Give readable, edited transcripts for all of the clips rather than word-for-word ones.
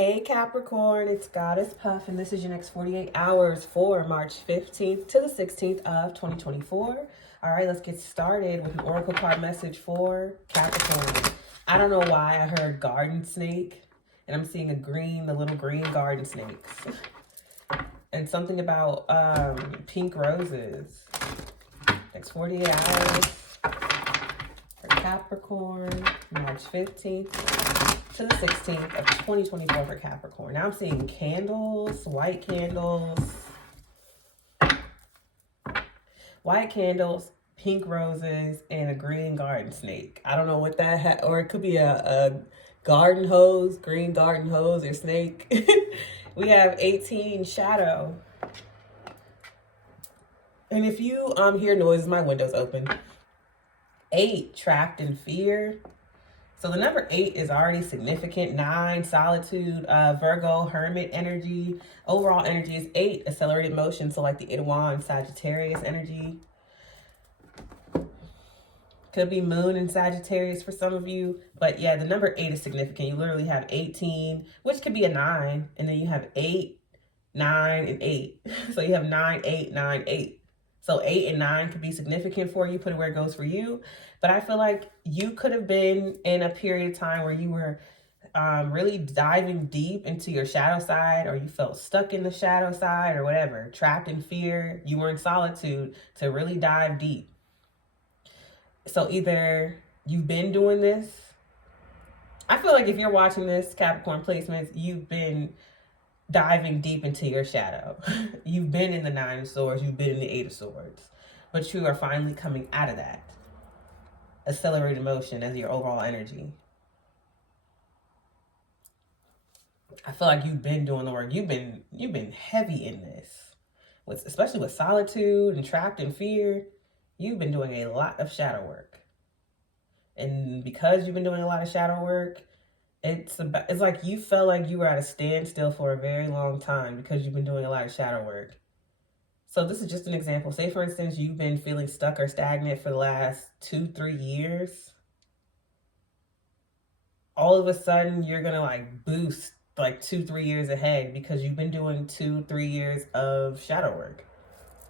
Hey Capricorn, it's Goddess Puff, and this is your next 48 hours for March 15th to the 16th of 2024. All right, let's get started with an oracle card message for Capricorn. I don't know why I heard garden snake, and I'm seeing the little green garden snakes. And something about pink roses. Next 48 hours for Capricorn, March 15th to the 16th of 2024 for Capricorn. Now I'm seeing candles, white candles, pink roses, and a green garden snake. I don't know what that or it could be a garden hose, green garden hose or snake. We have 18 shadow. And if you hear noises, my window's open. 8, trapped in fear. So the number 8 is already significant. 9, solitude, Virgo, hermit energy. Overall energy is 8, accelerated motion. So like the 8 of Wands, Sagittarius energy. Could be moon in Sagittarius for some of you. But yeah, the number 8 is significant. You literally have 18, which could be a 9. And then you have 8, 9, and 8. So you have 9, 8, 9, 8. So 8 and 9 could be significant for you. Put it where it goes for you. But I feel like you could have been in a period of time where you were really diving deep into your shadow side, or you felt stuck in the shadow side or whatever, trapped in fear. You were in solitude to really dive deep. So either you've been doing this. I feel like if you're watching this, Capricorn placements, you've been diving deep into your shadow. You've been in the 9 of Swords, you've been in the 8 of Swords, but you are finally coming out of that. Accelerated motion as your overall energy. I feel like you've been doing the work. You've been heavy in this, especially with solitude and trapped in fear. You've been doing a lot of shadow work, and because you've been doing a lot of shadow work, it's like you felt like you were at a standstill for a very long time because you've been doing a lot of shadow work. So this is just an example. Say, for instance, you've been feeling stuck or stagnant for the last 2-3 years. All of a sudden, you're going to like boost like 2-3 years ahead because you've been doing 2-3 years of shadow work.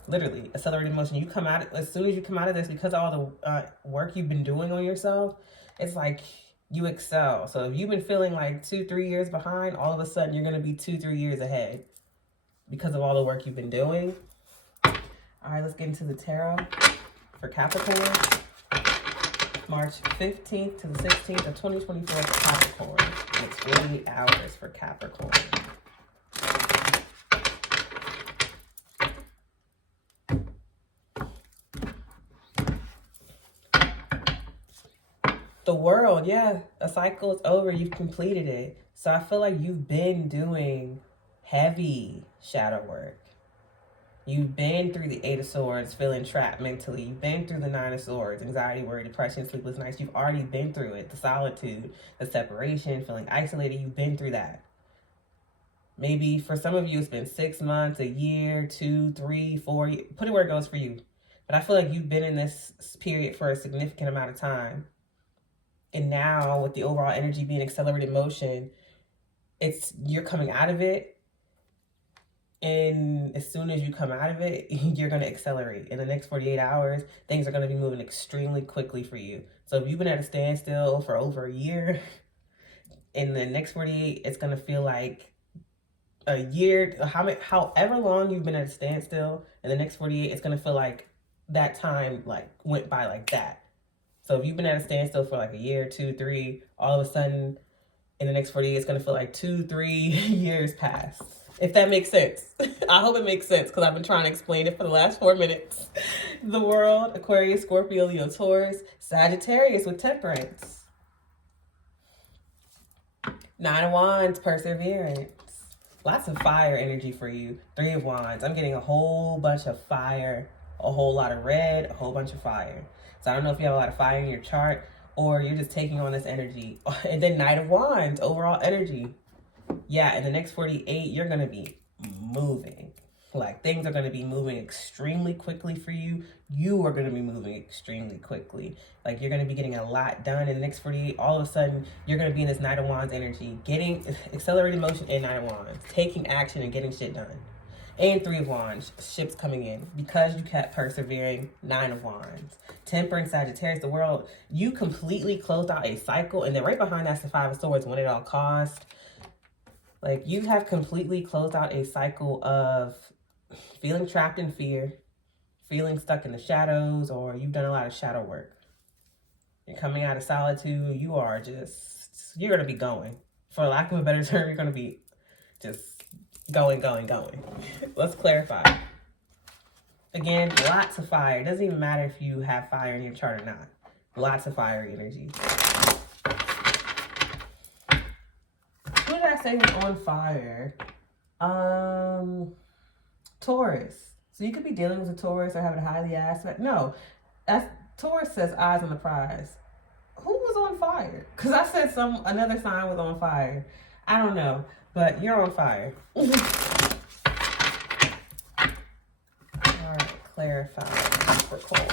Literally, accelerated motion. You come out, as soon as you come out of this, because of all the work you've been doing on yourself, it's like you excel. So if you've been feeling like 2-3 years behind, all of a sudden you're going to be 2-3 years ahead because of all the work you've been doing. All right, let's get into the tarot for Capricorn. March 15th to the 16th of 2024 for Capricorn. It's 48 hours for Capricorn. The World, yeah, a cycle is over. You've completed it. So I feel like you've been doing heavy shadow work. You've been through the 8 of Swords, feeling trapped mentally. You've been through the 9 of Swords, anxiety, worry, depression, sleepless nights. You've already been through it. The solitude, the separation, feeling isolated. You've been through that. Maybe for some of you, it's been 6 months, a year, 2, 3, 4 years. Put it where it goes for you. But I feel like you've been in this period for a significant amount of time. And now with the overall energy being accelerated motion, you're coming out of it. And as soon as you come out of it, you're going to accelerate. In the next 48 hours, things are going to be moving extremely quickly for you. So if you've been at a standstill for over a year, in the next 48, it's going to feel like a year. However long you've been at a standstill, in the next 48, it's going to feel like that time like went by like that. So if you've been at a standstill for like a year, 2, 3, all of a sudden in the next 48, it's going to feel like 2-3 years passed. If that makes sense. I hope it makes sense because I've been trying to explain it for the last 4 minutes. The World, Aquarius, Scorpio, Leo, Taurus, Sagittarius with Temperance. 9 of Wands, Perseverance. Lots of fire energy for you. 3 of Wands. I'm getting a whole bunch of fire, a whole lot of red, a whole bunch of fire. So I don't know if you have a lot of fire in your chart or you're just taking on this energy. And then Knight of Wands, overall energy. Yeah, in the next 48, you're going to be moving. Like, things are going to be moving extremely quickly for you. You are going to be moving extremely quickly. Like, you're going to be getting a lot done in the next 48. All of a sudden, you're going to be in this Knight of Wands energy, getting accelerated motion and Knight of Wands, taking action and getting shit done. And Three of Wands, ships coming in because you kept persevering. Nine of Wands, Temperance, Sagittarius, the world. You completely closed out a cycle, and then right behind that's the Five of Swords, when it all cost. Like, you have completely closed out a cycle of feeling trapped in fear, feeling stuck in the shadows, or you've done a lot of shadow work. You're coming out of solitude. You are just, you're going to be going. For lack of a better term, you're going to be just going. Let's clarify. Again, lots of fire. It doesn't even matter if you have fire in your chart or not. Lots of fiery energy. Who did I say was on fire? Taurus. So you could be dealing with a Taurus or having a highly aspect. No, that's Taurus says eyes on the prize. Who was on fire? Because I said another sign was on fire. I don't know, but you're on fire. All right, clarify. Capricorn.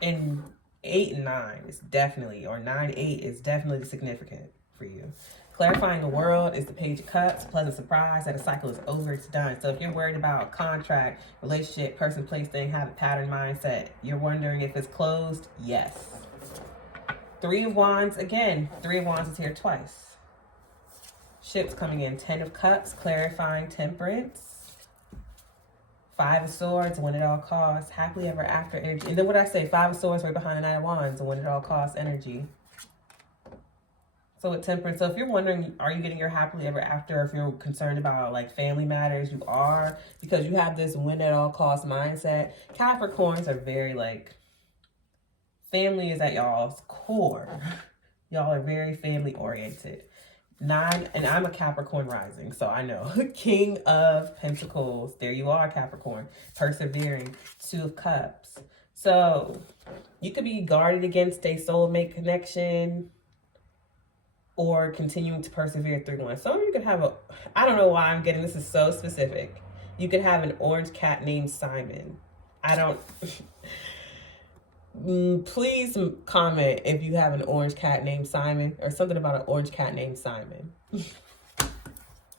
And 8 and 9 is definitely, or 9, 8 is definitely significant for you. Clarifying the world is the Page of Cups. Pleasant surprise that a cycle is over, it's done. So if you're worried about contract, relationship, person, place, thing, habit, pattern, mindset, you're wondering if it's closed, yes. Three of Wands, again, Three of Wands is here twice. Ships coming in, 10 of Cups, clarifying Temperance. 5 of Swords, when it all costs, happily ever after energy. And then what I say, 5 of Swords right behind the Knight of Wands, and when it all costs energy. So with Temperance, so if you're wondering, are you getting your happily ever after, or if you're concerned about like family matters, you are, because you have this win at all costs mindset. Capricorns are very like, family is at y'all's core. Y'all are very family oriented. 9, and I'm a Capricorn rising, so I know. King of Pentacles, there you are, Capricorn. Persevering, 2 of Cups. So you could be guarded against a soulmate connection, or continuing to persevere through one. Some of you could have I don't know why I'm getting, this is so specific. You could have an orange cat named Simon. I don't, please comment if you have an orange cat named Simon, or something about an orange cat named Simon.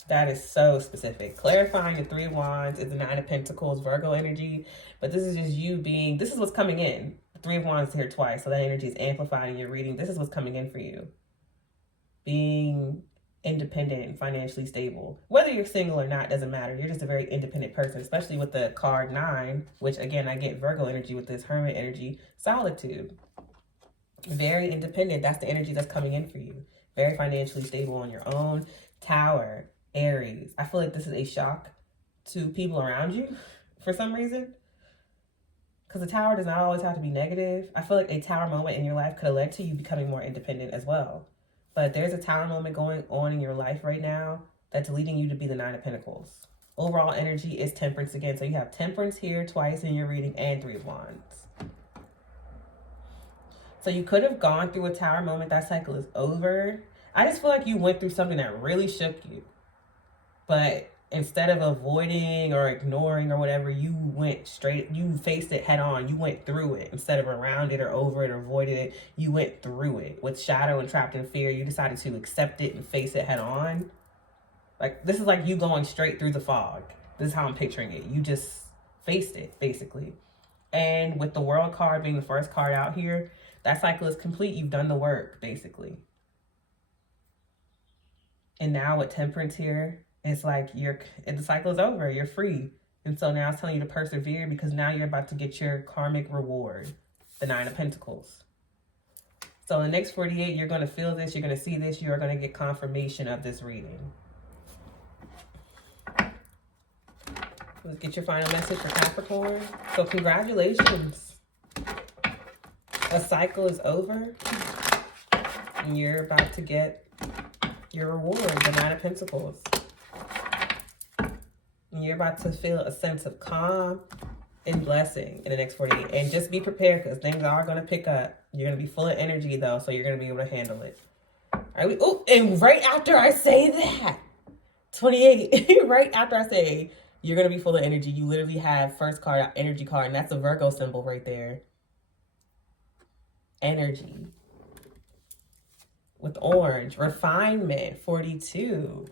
That is so specific. Clarifying the 3 of Wands is the 9 of Pentacles, Virgo energy. But this is just you being, this is what's coming in. The 3 of Wands is here twice, so that energy is amplified in your reading. This is what's coming in for you. Being independent and financially stable. Whether you're single or not, doesn't matter. You're just a very independent person, especially with the card 9, which again, I get Virgo energy with this Hermit energy, solitude. Very independent. That's the energy that's coming in for you. Very financially stable on your own. Tower, Aries. I feel like this is a shock to people around you for some reason. Because the Tower does not always have to be negative. I feel like a Tower moment in your life could have led to you becoming more independent as well. But there's a Tower moment going on in your life right now that's leading you to be the 9 of Pentacles. Overall energy is Temperance again. So you have Temperance here twice in your reading, and 3 of Wands. So you could have gone through a Tower moment. That cycle is over. I just feel like you went through something that really shook you. But instead of avoiding or ignoring or whatever, you went straight, you faced it head on. You went through it instead of around it or over it or avoided it. You went through it with shadow and trapped in fear. You decided to accept it and face it head on. Like, this is like you going straight through the fog. This is how I'm picturing it. You just faced it, basically. And with the World card being the first card out here, that cycle is complete. You've done the work, basically. And now with Temperance here, it's like the cycle is over. You're free. And so now it's telling you to persevere, because now you're about to get your karmic reward, the 9 of Pentacles. So in the next 48, you're going to feel this. You're going to see this. You are going to get confirmation of this reading. Let's get your final message for Capricorn. So congratulations. A cycle is over. And you're about to get your reward, the 9 of Pentacles. And you're about to feel a sense of calm and blessing in the next 48. And just be prepared, because things are going to pick up. You're going to be full of energy, though, so you're going to be able to handle it. All right. Oh, and right after I say that, 28, right after I say you're going to be full of energy, you literally have first card, energy card, and that's a Virgo symbol right there. Energy. With orange. Refinement, 42.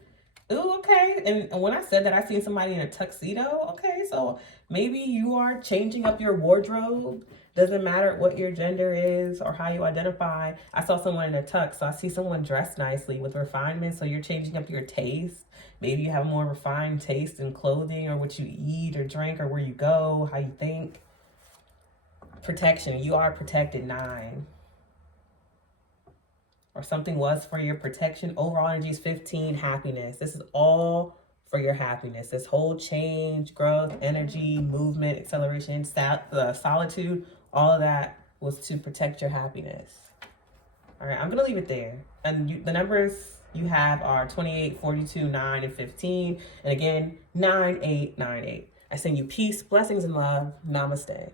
Ooh, okay. And when I said that, I seen somebody in a tuxedo. Okay, so maybe you are changing up your wardrobe. Doesn't matter what your gender is or how you identify. I saw someone in a tux, so I see someone dressed nicely with refinement. So you're changing up your taste. Maybe you have more refined taste in clothing or what you eat or drink or where you go, how you think. Protection. You are protected, 9. Or something was for your protection. Overall energy is 15, happiness. This is all for your happiness. This whole change, growth, energy, movement, acceleration, solitude, all of that was to protect your happiness. All right, I'm going to leave it there. And the numbers you have are 28, 42, 9, and 15. And again, 9898. I send you peace, blessings, and love. Namaste.